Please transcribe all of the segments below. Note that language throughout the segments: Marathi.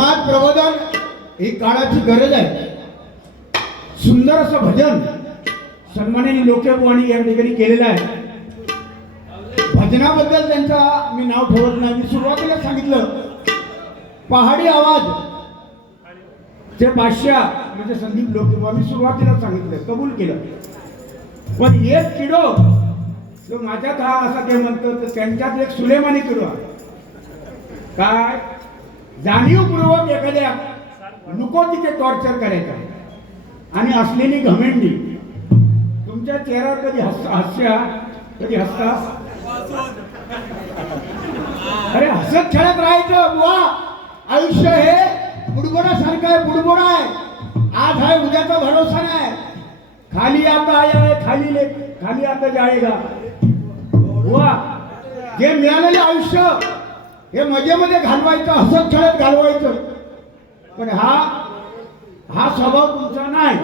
समाज प्रबोधन ही काळाची गरज आहे. सुंदर असं भजन सन्माननीय लोकेबुवांनी या ठिकाणी केलेलं आहे. भजनाबद्दल त्यांचा मी नाव ठेवत नाही. मी सुरुवातीला सांगितलं पहाडी आवाज ते बादशाह म्हणजे संदीप लोकेबुवा. मी सुरुवातीला सांगितलं, कबूल केलं. पण एक किडो जो माझ्यात हा असा ते म्हणतो, तर त्यांच्यात एक सुलेमानी किडो आहे. काय जाणीवपूर्वक एखाद्या नको तिथे टॉर्चर करायचं आणि असलेली घमेंडी. तुमच्या चेहऱ्यावर कधी हास्य कधी हसता? अरे हसत खेळत राहायचं बुवा. आयुष्य हे बुडबुडासारखं आहे, बुडबुडा आहे. आज आहे उद्याचा भरोसा नाही. खाली आता आया है, खाली आता जाएगा. बुवा जे मिळालेले आयुष्य हे मजेमध्ये घालवायचं, हसत खेळत घालवायचं. पण हा स्वभाव तुमचा नाही.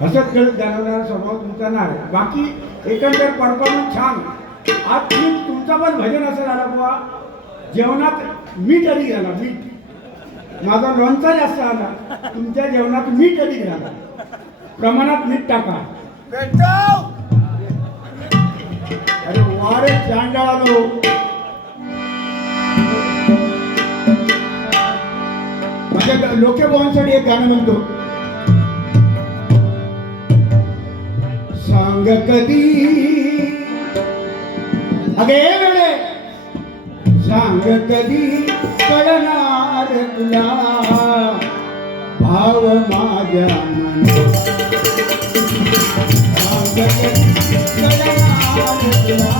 हसत खेळत घालवणारा स्वभाव तुमचा नाही. बाकी एकंदर परफॉर्मन्स छान. आज तुमचा पण भजन असं झाला बुवा, जेवणात मीठ अधिक झाला. मीठ माझा लोणचा जास्त आला, तुमच्या जेवणात मीठ अधिक झाला. प्रमाणात मीठ टाका. अरे वारे चांडाळालो. माझ्या लोकेबुवांसाठी एक गाणं म्हणतो. सांग कधी अगे वेळे, सांग कधी कळणार तुला भाव माझ्या मनात. सांग कधी कळणार तुला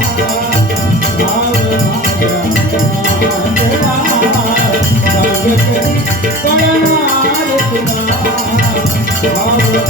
भाव माझ्या मनात. सांग कधी कळणार तुला भाव माझ्या.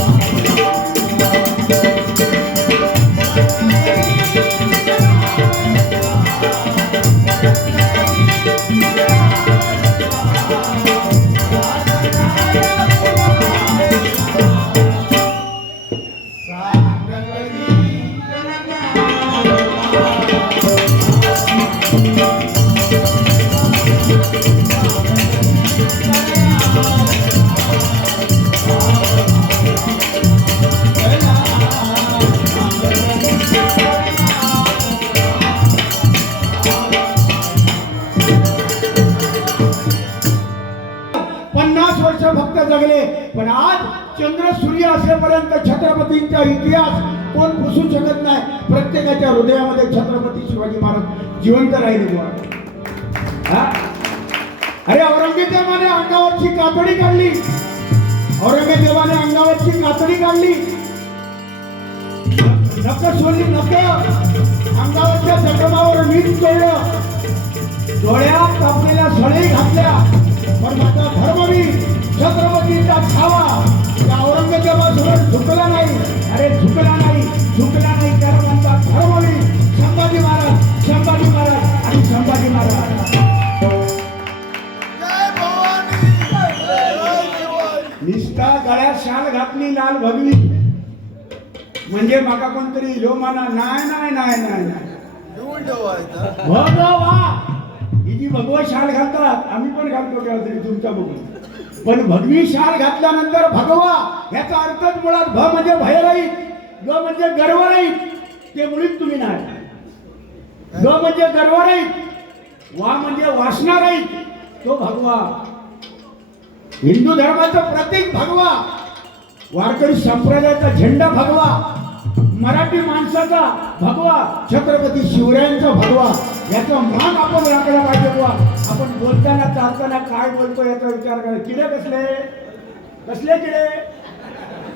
भक्त जगले, पण आज चंद्र सूर्य असेपर्यंत छत्रपतींचा इतिहास कोण पुसू शकत नाही. प्रत्येकाच्या हृदयामध्ये छत्रपती शिवाजी महाराज जिवंत राहिले. अरे औरंगजेबाने अंगावरची कातडी काढली. औरंगजेबाने अंगावरची कातडी काढली. नक सोडली, नक अंगावरच्या जखमावर मीठ चोळलं. डोळ्यात कापलेल्या सळई घातल्या. पण माझा धर्मवीर छत्रपतीचा छावा त्या औरंगजेबासमोर झुकला नाही. अरे झुकला नाही कारण माझा धर्मवीर संभाजी महाराज आणि संभाजी महाराज. निष्ठा गळ्यात शाल घातली लाल भगवी म्हणजे माका कोणतरी लो माना. नाही भगवा ही जी भगवा शाल घालतात, आम्ही पण घालतो केव्हा तरी तुमचा बघून. पण भगवी शाल घातल्यानंतर भगवा याचा अर्थच मुळात भ म्हणजे भय राहील, ग म्हणजे गर्व राहील. ते मुळीच तुम्ही नाही. ग म्हणजे गर्व राहील, वा म्हणजे वासना राहील. तो भगवा हिंदू धर्माचं प्रतीक भगवा, वारकरी संप्रदायाचा झेंडा भगवा, मराठी माणसाचा भगवा, छत्रपती शिवरायांचा भगवा. याचा मान आपण राखायला पाहिजे. बुवा आपण बोलताना चालताना काय बोलतो याचा विचार करा. किडे कसले किडे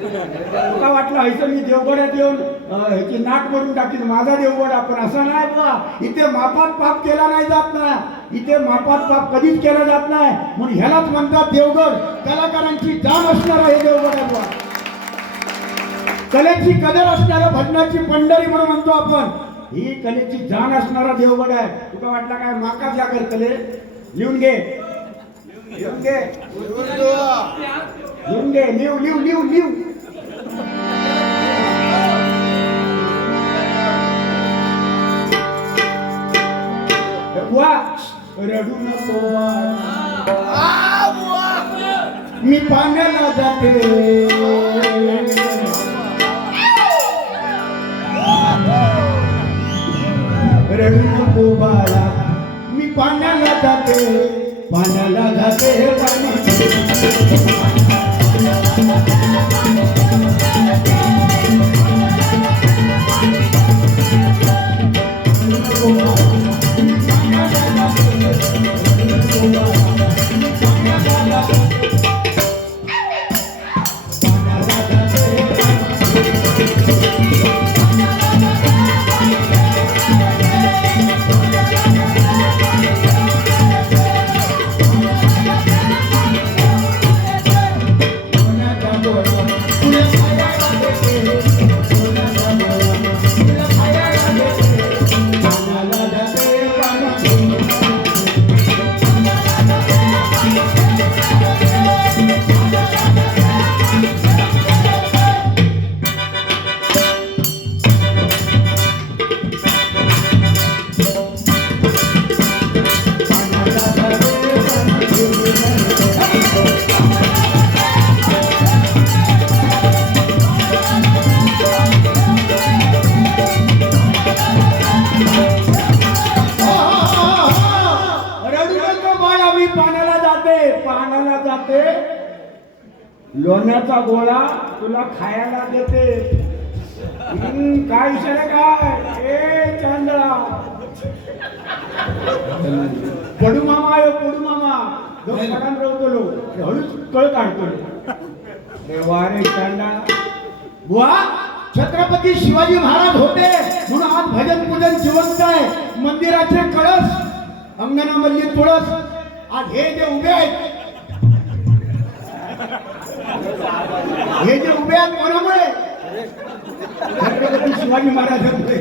तुला वाटलं ऐसा मी देवगडात येऊन ह्याची नाक भरून टाकीन माझा देवगड. आपण असं नाही बुवा. इथे मापात पाप केला नाही जात ना. इथे मापात पाप कधीच केला जात नाही. म्हणून ह्यालाच म्हणतात देवगड. कलाकारांची जाण असणारा हे देवगड आहे बुवा. कलेची कदर असणारा, भजनाची पंढरी म्हणून म्हणतो आपण. ही कलेची जाण असणारा देवगड आहे. तुला वाटला काय माका जागर कले लिहून घे लिव रडू नको. मी पाण्याला जाते रडू नको बाळा मी पाण्याला जाते पाण्याला जाते पाणी लोण्याचा गोळा तुला खायला देते काय विचार काय ए चांदळा पडू मामा आयो पडू मामा दोघांना रवतलो हळूच कळ काढतो देवा रे चांदळा बुवा छत्रपती शिवाजी महाराज होते म्हणून आज भजन पूजन जिवंत आहे मंदिराचे कळस अंगणामधली तुळस आज हे जे उभे आहेत हे जे उभे आहेत कोणामुळे छत्रपती शिवाजी महाराजांमुळे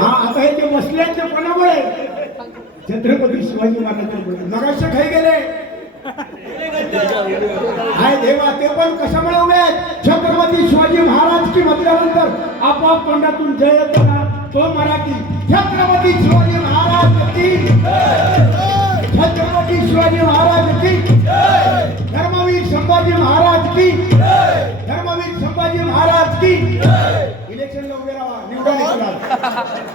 हा आता हे जे बसले आहेत ते कोणामुळे छत्रपती शिवाजी महाराजांमुळे मगाशी खाई गेले हाय देवा ते पण कशामुळे उभे आहेत छत्रपती शिवाजी महाराज की म्हटल्यानंतर आपोआप तोंडातून जय येतो ना तो मराठी छत्रपती शिवाजी महाराज की छत्रपती शिवाजी महाराज की धर्मवीर संभाजी महाराज की धर्मवीर संभाजी महाराज की इलेक्शनला उभे राहा निवडून येणार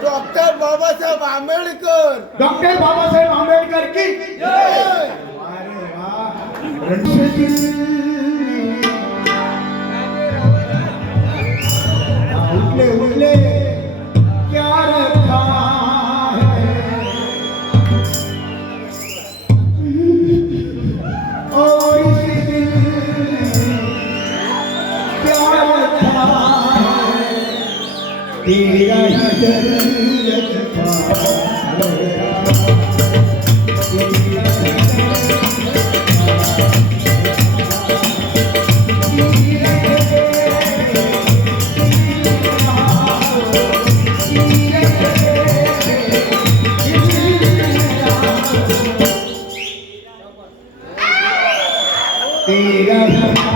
डॉक्टर बाबासाहेब आंबेडकर डॉक्टर बाबासाहेब आंबेडकर की अरे वा रणशेती उठले उठले क्या रखा तेरा ही दर्द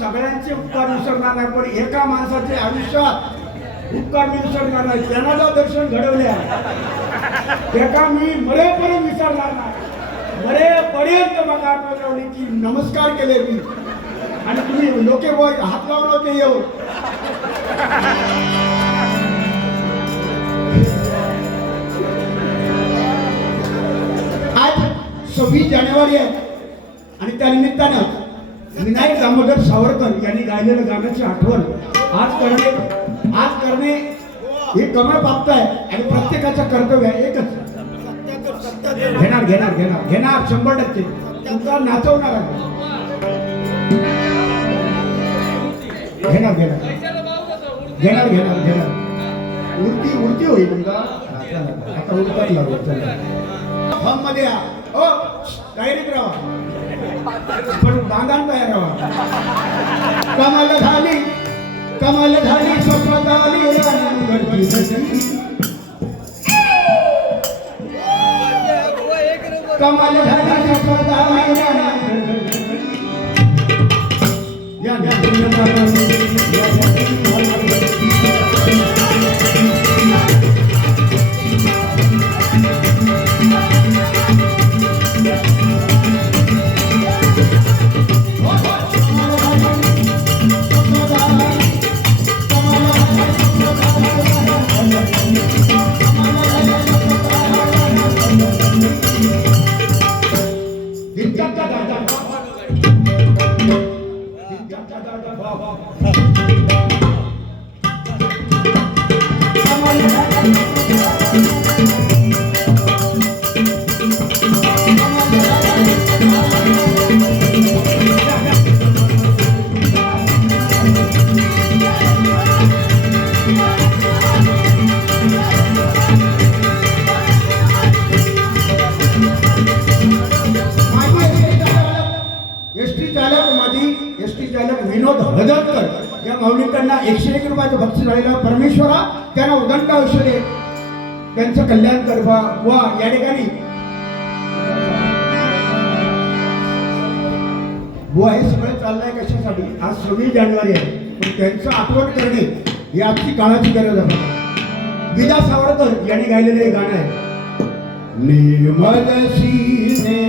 सगळ्यांचे उपकार विसरणार नाही पण एका माणसाचे आयुष्यात उपकार मी विसरणार नाही ज्ञानाचं दर्शन घडवले एका मी मरेपर्यंत विसरणार नाही मरेपर्यंत मला आठवण की नमस्कार केले मी आणि तुम्ही लोके हात लावून होते येऊ आज 26 जानेवारी आहे आणि त्या निमित्तानं विनायक दामोदर सावरकर यांनी गायलेलं गाण्याची आठवण आज करणे हे कमळ प्राप्त आहे आणि प्रत्येकाचं कर्तव्य आहे एकच घेणार घेणार घेणार घेणार 100% तुमचा नाचवणार आहे घेणार घेणार घेणार घेणार घेणार उडती उडती होईल तुमका आता उडतायला लागलो चला फॉर्म मध्ये या ओ तयारीत राहा पण बांधान तयार राहा कमाल झाली स्वप्न झाली गणपती सजली कमाल झाली स्वप्न झाली विनोद हदरकर या माऊलींना 101 रुपयाचं बक्षीस राहिलं परमेश्वरा त्यांना उदंड आयुष्य दे त्यांचं कल्याण कर वा या ठिकाणी बुवा हे सगळं चाललंय कशासाठी आज 26 जानेवारी आहे पण त्यांचं आठवण करणे ही आजची काळाची गरज आहे विदा सावरकर यांनी गायलेलं हे गाणं आहे निर्मलसीने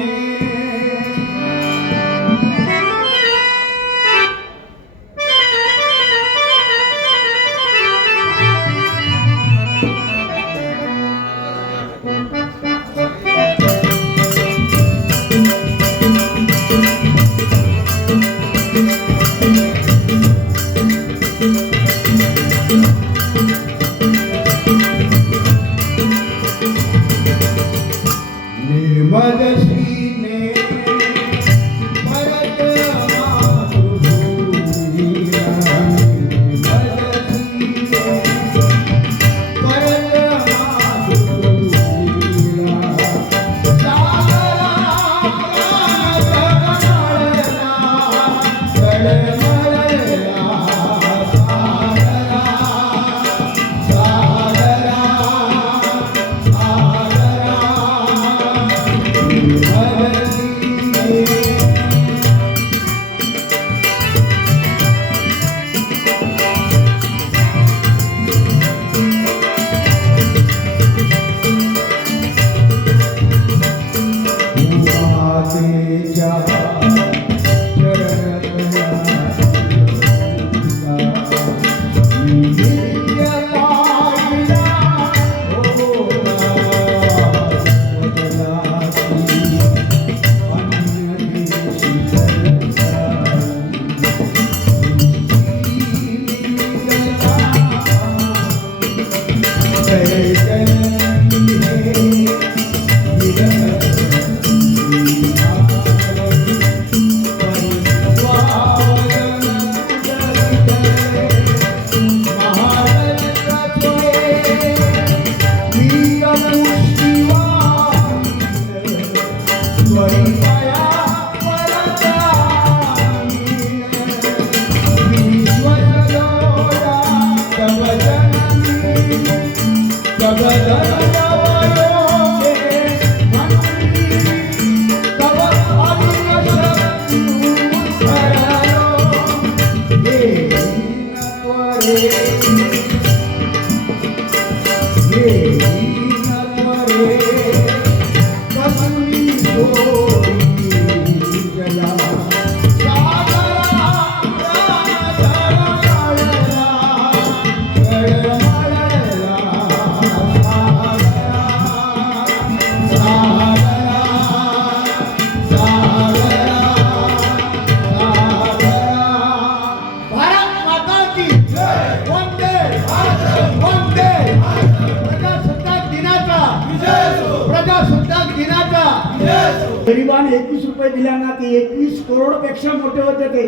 गरिबाने 21 रुपये दिल्याना ते 21 करोड पेक्षा मोठे होते ते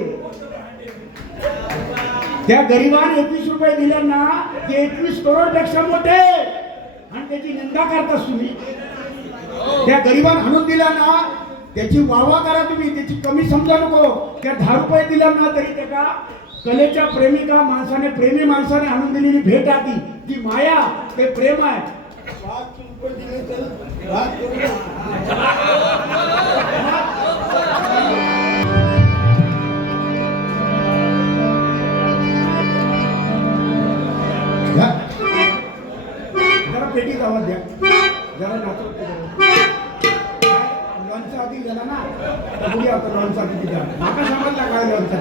त्या गरिबाने 21 रुपये दिले ना ते 21 करोड पेक्षा मोठे आणि त्याची निंदा करतास तुम्ही. त्या गरिबान आणून दिला ना त्याची वावा करा तुम्ही, त्याची कमी समजा नको. त्या 10 रुपये दिल्या ना तरी त्या कलेच्या प्रेमिका माणसाने प्रेमी माणसाने आणून दिलेली भेट आहे ती माया ते प्रेम आहे. 5 रुपये दिले तर 5 रुपये. जरा पेटीत आवाज द्या, जरा नाचत लॉनचा आधी झाला ना बघूया आता लॉनचा आधी तिथं माका समजला काय लॉनचा.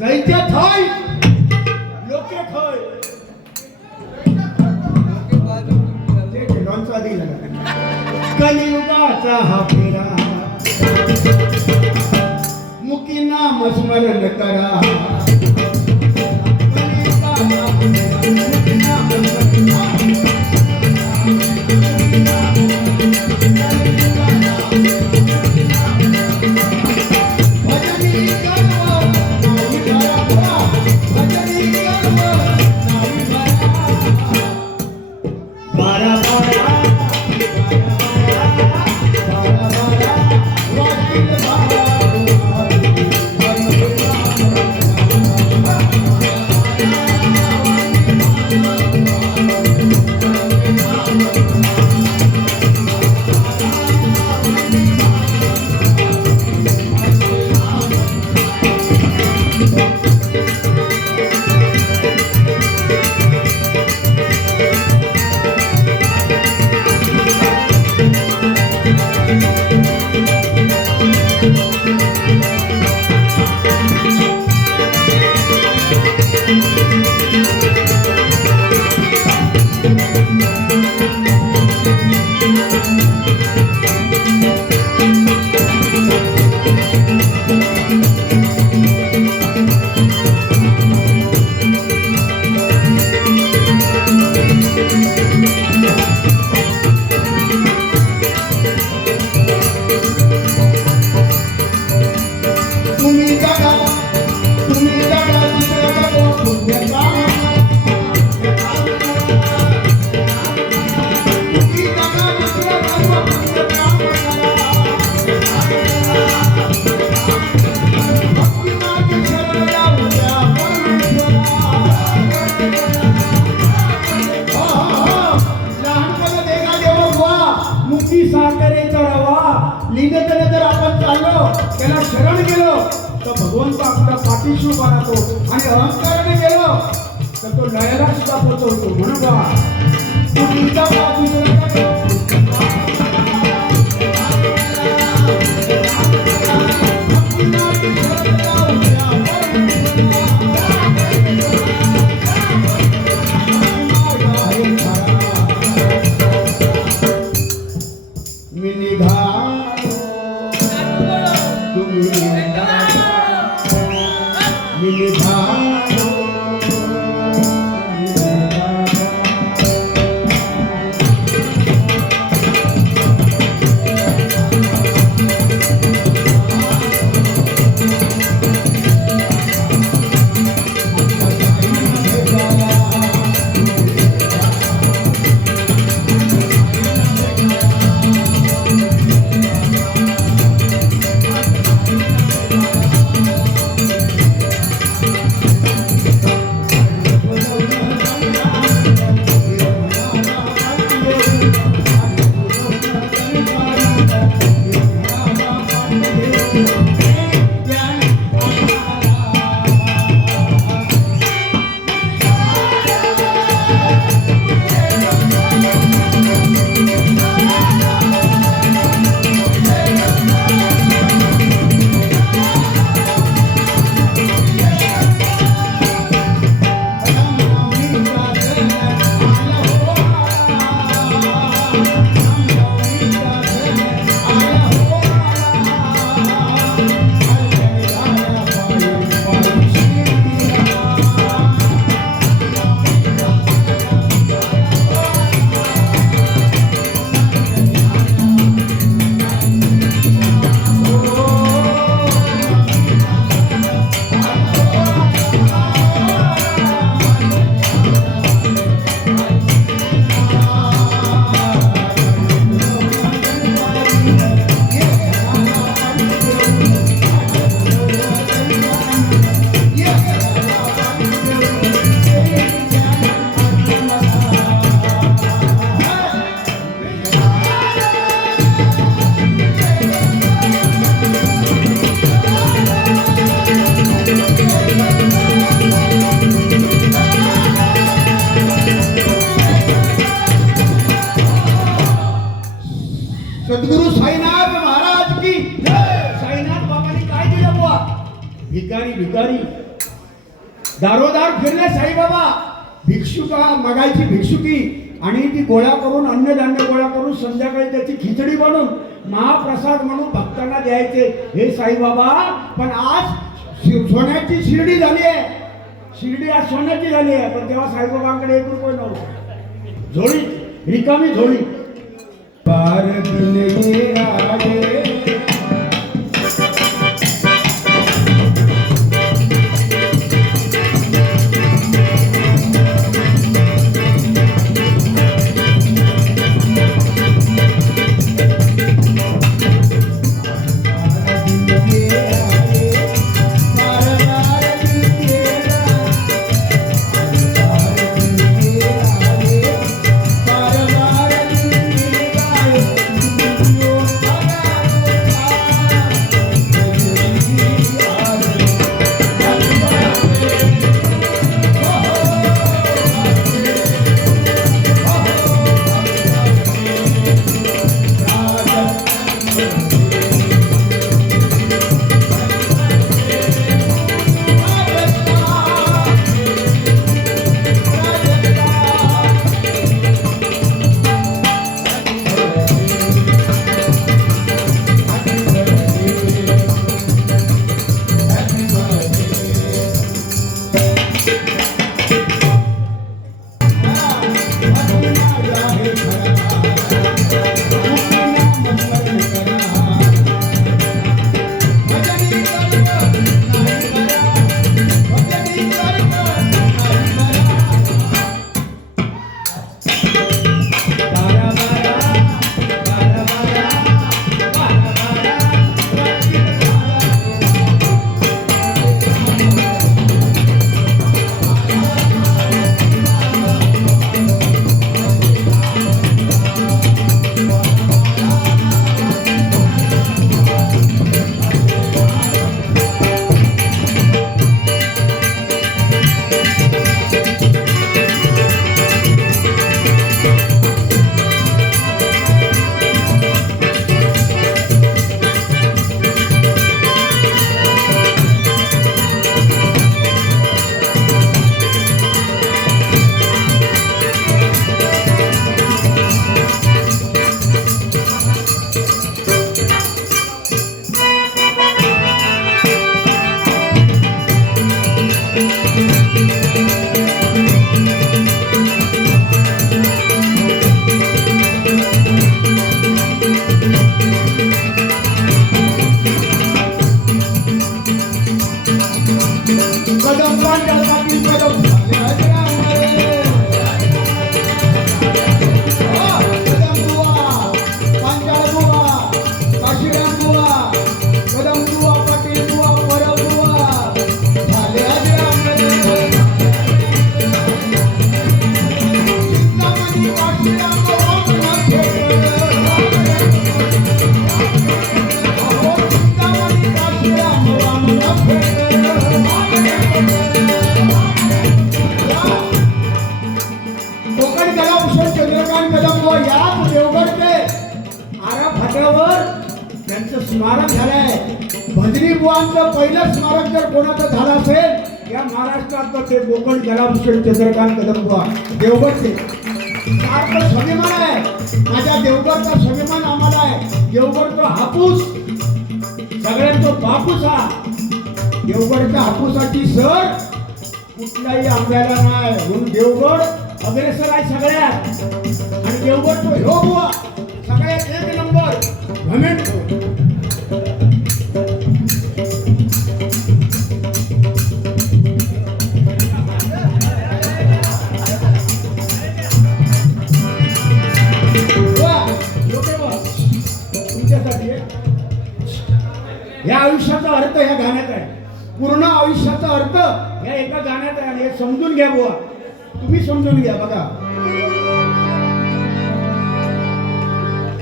जायच्या थाय लोके खय लॉनचा आधी कलियुगाचा हा फेरा मुकी नाम स्मरण करा कैची साखरेचा रवा लिहिलेलं जर आपण चाललो त्याला शरण गेलो तर भगवंत आपल्या पाठीशी उभा राहतो आणि अहंकाराने गेलो तर तो लयाला सुद्धा पोचवतो म्हणून बा तू तुमचा मी निघालो तुम्ही मी निघालो सद्गुरु साईनाथ महाराज की साईनाथ बाबांनी काय दिलं बुवा भिकारी भिकारी दारोदार फिरले साईबाबा भिक्षुका मगायची भिक्षुकी आणि ती गोळा करून अन्नधान्य गोळा करून संध्याकाळी त्याची खिचडी बनवून महाप्रसाद म्हणून भक्तांना द्यायचे हे साईबाबा पण आज सोन्याची शिर्डी झाली आहे शिर्डी आज सोन्याची झाली आहे पण तेव्हा साईबाबांकडे 1 रुपये नव्हता झोळी रिकामी झोळी पार दिले आले स्मारक झालंय. भजनी बुवांचं पहिलं स्मारक जर कोणाचं झालं असेल या महाराष्ट्रात तर ते कोकण कलाभूषण चंद्रकांत कदम बुवा देवगडचे. सारखं स्वाभिमान आहे माझ्या देवगडचा स्वाभिमान आम्हाला आहे. देवगड तो हापूस सगळ्यांचा बापूस हा. देवगडच्या हापूसाची सर कुठल्याही आंब्याला नाही म्हणून देवगड अग्रेसर आहे सगळ्यात. आणि देवगड तो ह्यो बुवा सगळ्यात एक नंबर घमेंड. या आयुष्याचा अर्थ या गाण्यात आहे. पूर्ण आयुष्याचा अर्थ या एका गाण्यात आहे. आणि हे समजून घ्या बुवा तुम्ही समजून घ्या. बघा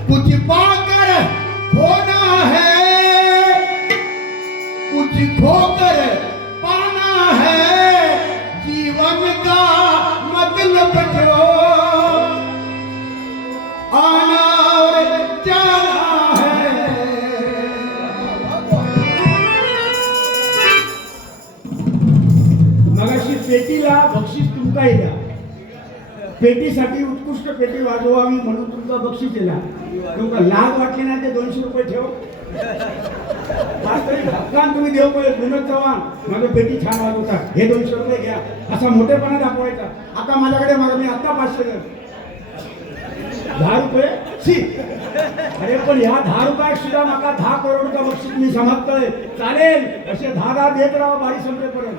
कुछ पाकर होना है कुछ खोकर पाना है जीवन का मतलब जो आना और जाना है. मगाशी पेटीला बक्षीस तुमका येला. पेटीसाठी उत्कृष्ट पेटी वाजवावी म्हणून तुमचं बक्षीस दिला. तुमका लाग वाटली ना ते 200 रुपये ठेव. हक्कान तुम्ही देव पाहिजे. विनोद चव्हाण माझं पेटी छान वाजवता हे 200 रुपये घ्या असा मोठेपणा दाखवायचा. आता माझ्याकडे मी आता 500 द्या. 10 रुपये सी. अरे पण ह्या 10 रुपयात सुद्धा नका 10 करोडचा बक्षीस मी समजतोय. चालेल असे 10 देत राहा बारी संपेपर्यंत.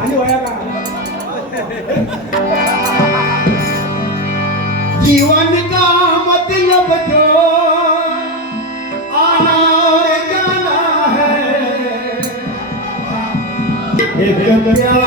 आणि वया का जीवन का मतलब जो आना और जाना है एक प्यार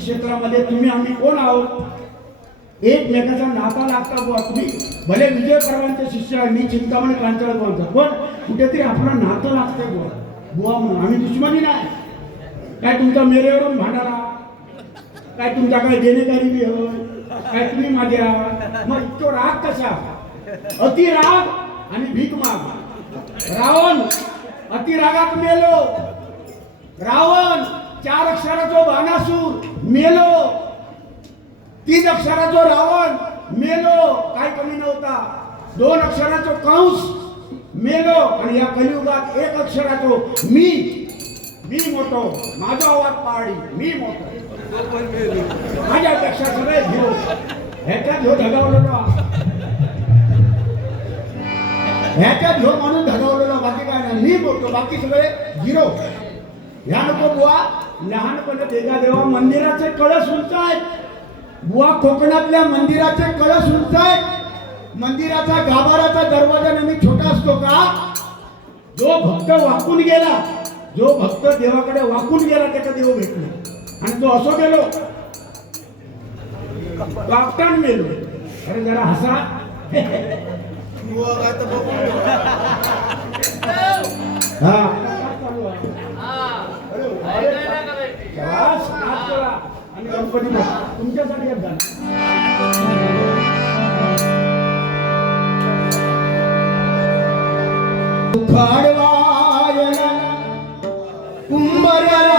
क्षेत्रामध्ये तुम्ही आम्ही कोण आहोत. एकमेकाचा नाता लागता बुवा. तुम्ही भले विजय परवांचे शिष्य आहे मी चिंतामणी कांचळ बोलतो पण कुठेतरी आपलं नातं लागतंय बुवा. बुवा म्हणून आम्ही दुश्मनी नाही. काय तुमचा मेरेवरून भांडारा काय तुमच्याकडे देणेदारी बी हवं काय तुम्ही माझ्या मग तो राग कसा. अति राग आणि भीक माग. रावण अतिरागात मेलो. रावण 4 अक्षराचो बाणासूर मेलो. 3 अक्षराचो रावण मेलो काय कमी नव्हता. 2 अक्षराचो कंस मेलो. आणि या कलियुगात 1 अक्षराचो मी मोठो. माझा आवाज पाडी मी मोठो. माझ्यापेक्षा सगळे घेऊ ह्याच्यात घेऊ धगावलेलो. ह्याच्यात घेऊ म्हणून धगावलेलो. बाकी काय नाही. मी मोठो बाकी सगळे 0. ह्या नको बुवा. लहानपणे देवा मंदिराचे कळस उंच आहेत. बुवा कोकणातल्या मंदिराचे कळस उंच आहेत. मंदिराचा गाभाराचा दरवाजा नेहमी छोटा असतो का. जो भक्त वाकून गेला जो भक्त देवाकडे वाकून गेला त्याचा देव भेटला. आणि तो असो गेलो वाकटान मेलो. अरे जरा हसा. हा आणि गणपती तुमच्यासाठी एक गाणं. उखाडवायला कुंभाराला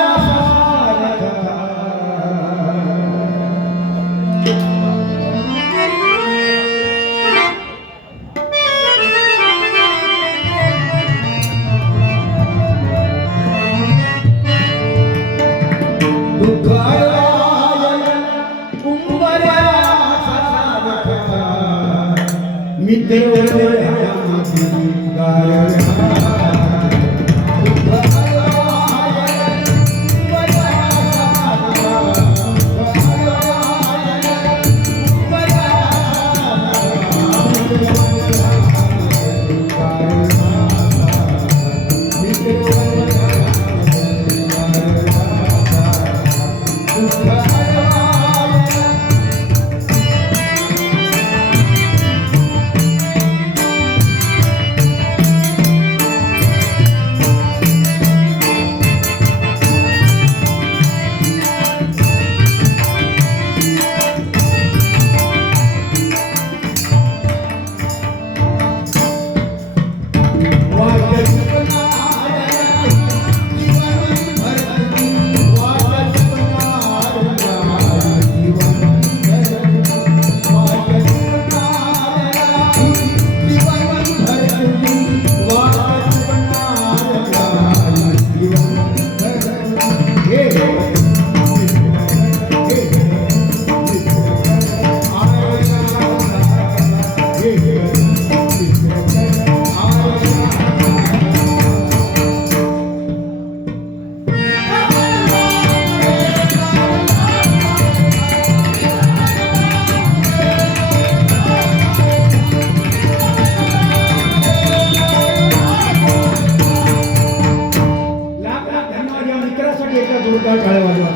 लाख लाख धन्यवाद या मित्रासाठी एका जोरदार टाळ्या वाजवा.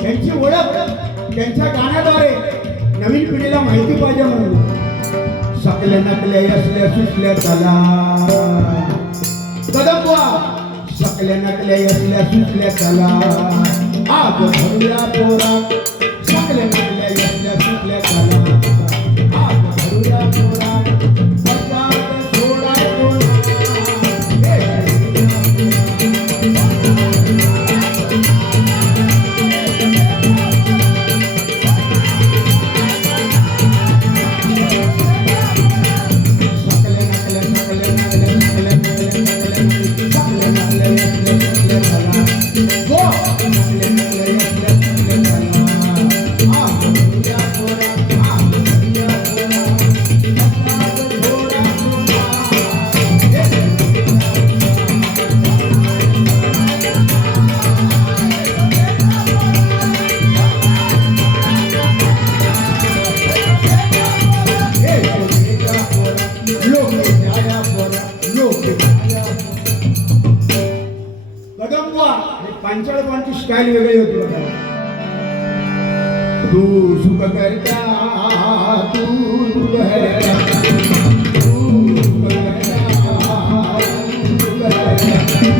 त्यांची ओळख त्यांच्या गाण्याद्वारे नवीन पिढीला माहिती पाहिजे म्हणून सकल्या नकल्या असल्या सुचल्या चला कदंबा सकल्या नकल्या असल्या सुचल्या चला आज भरूया पोरा सकल्या नकल्या असल्या सुचल्या चला आज भरूया पोरा पश्चात सोडा कोणा. पांचाळपांची स्टाईल वेगळी होती बघा. तू सुख करता तू सुख करता तू सुख करता तू सुख करता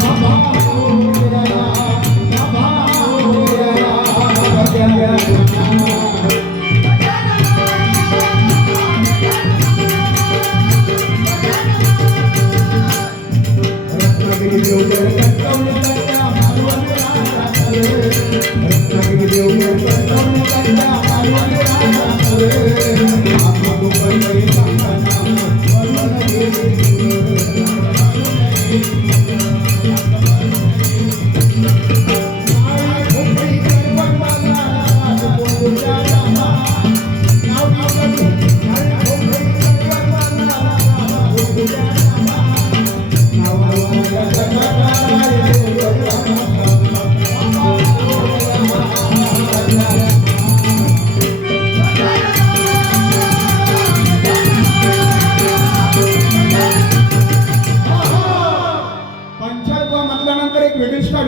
बाबा रत्नागिरी देवघर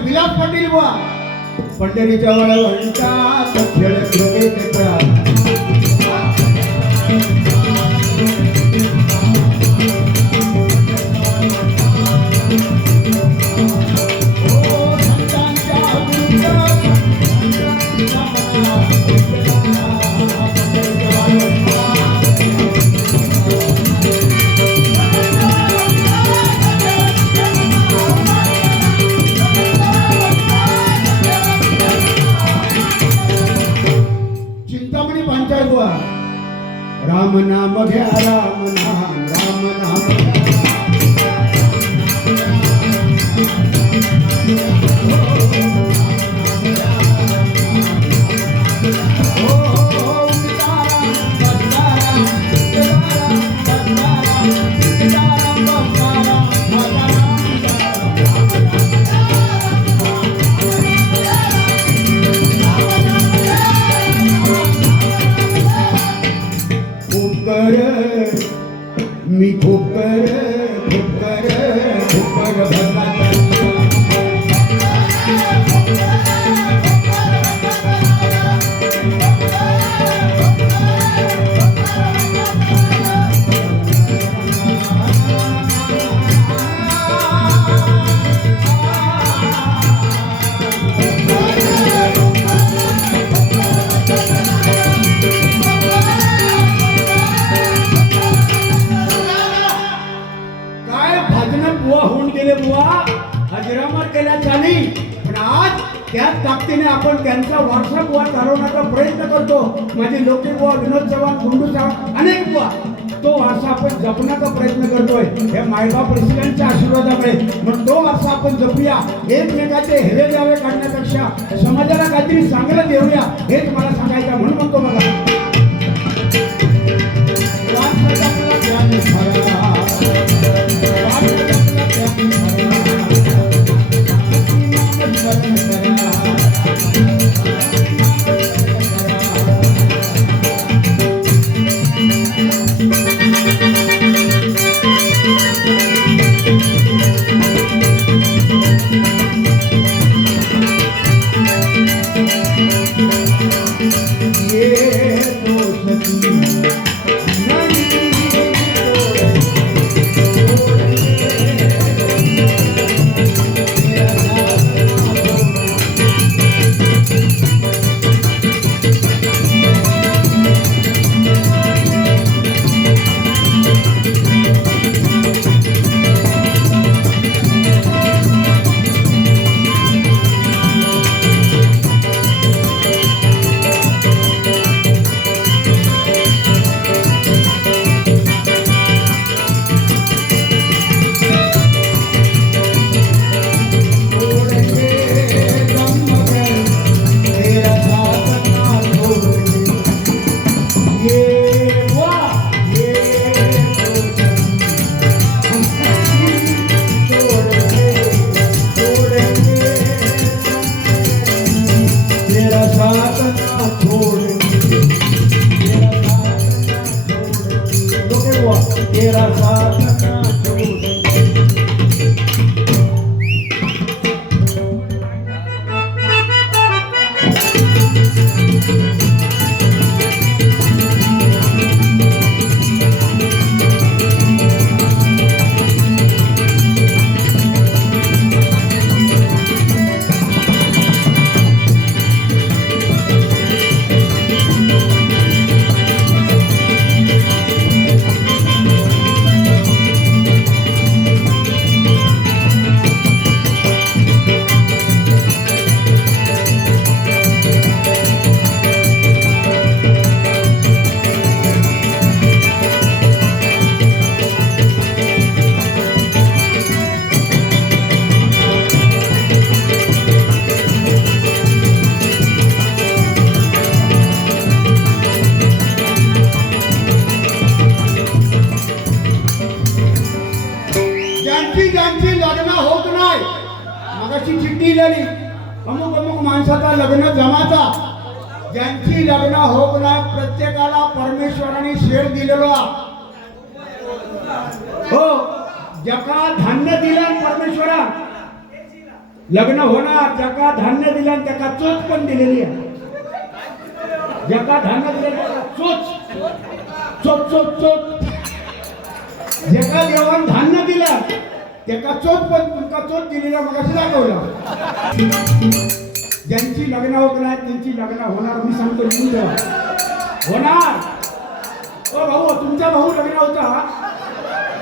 विलास पाटील बुवा पंढरीच्या वळवंटात खेळ खेळत राम नाम घ्या राम नाम घ्या काय भाजनं बुवा होऊन गेले बुवा हजरामर केल्या चाली पण आज त्याच ताकदीने आपण त्यांचा वारसा बुवा चालवण्याचा प्रयत्न करतो. माझे लोके बुवा विनोद चव्हाण गुंडू चव्हाण अनेक बुवा तो वारसा आपण जपण्याचा प्रयत्न करतोय हे मायबाप रसिकांच्या आशीर्वादामुळे. मग तो वारसा आपण जपूया. एकमेकाचे हेवे जावे काढण्यापेक्षा समाजाला काहीतरी चांगलं देऊया हेच मला सांगायचं म्हणून म्हणतो बघा. वारसा जपला त्याने खरा. चिठ्ठी लिहिली अमुक अमुक माणसाचा लग्न जमाचा ज्यांची लग्न होत नाही प्रत्येकाला परमेश्वराने शेर दिलेलो हो जका धान्य दिलं परमेश्वरा लग्न होणार जका धान्य दिलं त्याका चोच पण दिलेली आहे जका धान्य दिलं त्याका चोच चोच चोच चोच जका देवान धान्य दिलं त्याका चोच पण तुमका चोच दिलेला मग असं दाखवलं ज्यांची लग्न होत नाही त्यांची लग्न होणार मी सांगतो तुमचं होणार ओ भाऊ तुमचा भाऊ लग्न होता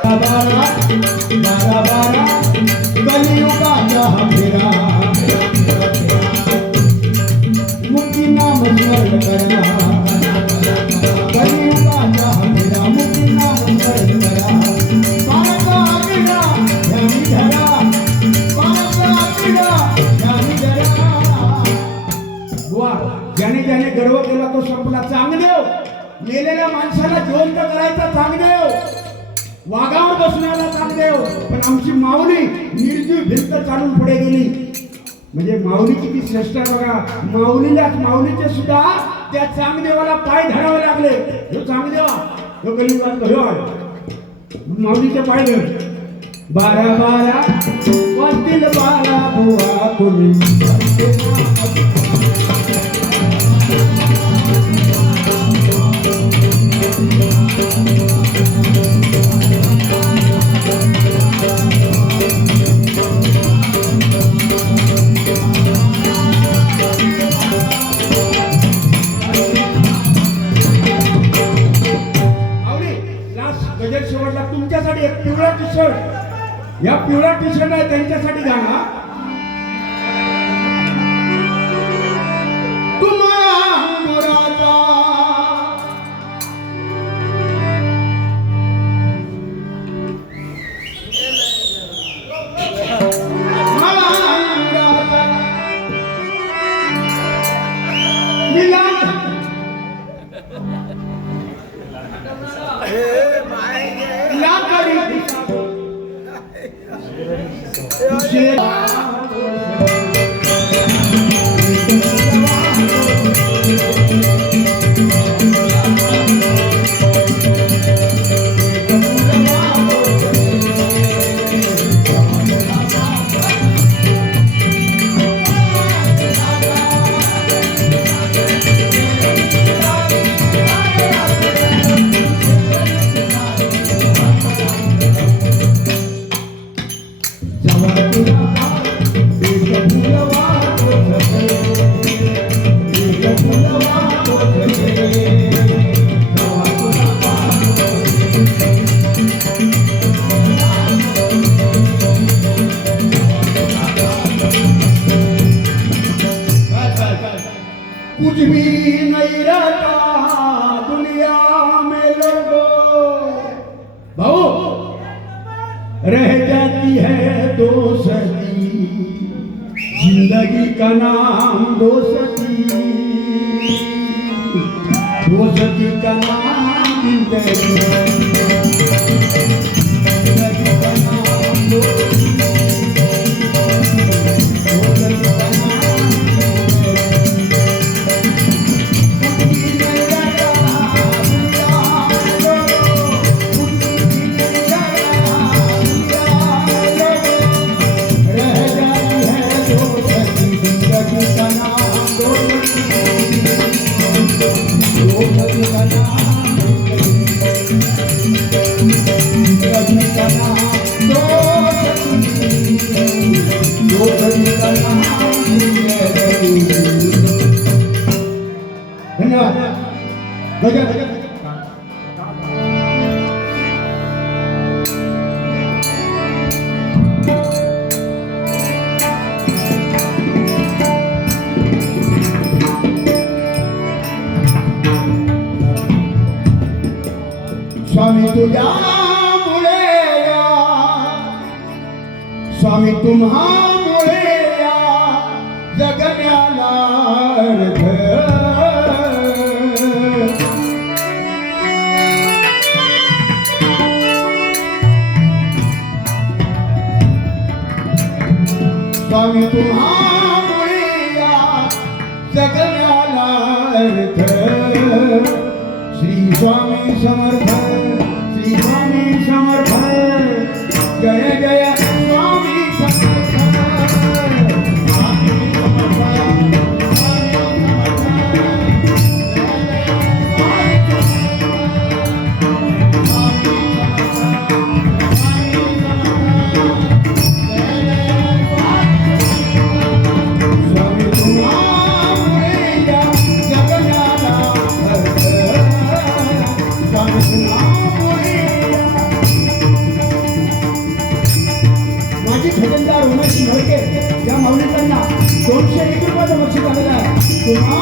बारा बारा बारा कलियुगाचा हा फेरा मुक्ती नाम स्मरण करा कलियुगाचा हा फेरा मुक्ती नाम स्मरण करा पारका आकिडा ध्यानी धरा पारका आकिडा ध्यानी धरा बुवा ज्याने ज्याने गर्व केला तो संपला चांगदेव मेलेल्या माणसाला जिवंत करायचा चांगदेव वाघावर बसण्याला चांगदेव पण आमची माऊली निर्जीव भिंत चालून पुढे गेली म्हणजे माऊली किती श्रेष्ठ आहे बघा माऊलीचे सुद्धा त्या चांगदेवाला पाय धरावे लागले जो चांगदेवा तो कलियुगात हो माऊलीचे पाय धर बारा बारा वाजतील बारा बुवा तुम्ही शर्ट, या पिवळा टी शर्ट आहे त्यांच्यासाठी गाणं. तुम्हाला अंगुराचा कुछ भी नहीं रहता दुनिया में लोगों, भाऊ रह जाती है दोस्ती, जिंदगी का नाम दोस्ती, दोस्ती का नाम जिंदगी का नाम दोस्ती, धन्यवाद. गजब. स्वामी तुझ्यामुळे या, स्वामी तुम्हामुळे या जगण्याला अर्थ. स्वामी तुम्हामुळे या जगण्याला अर्थ. श्री स्वामी समर्थ, श्री स्वामी समर्थ, जय जय स्वामी समर्थ, स्वामी समर्थ, स्वामी तुम्हामुळे या जगण्याला अर्थ. स्वामी तुम्हामुळे माझी खजिनदार उमेश नळके या माऊलींना 201 रुपयाचं बक्षीस आलेलं आहे. तुम्हा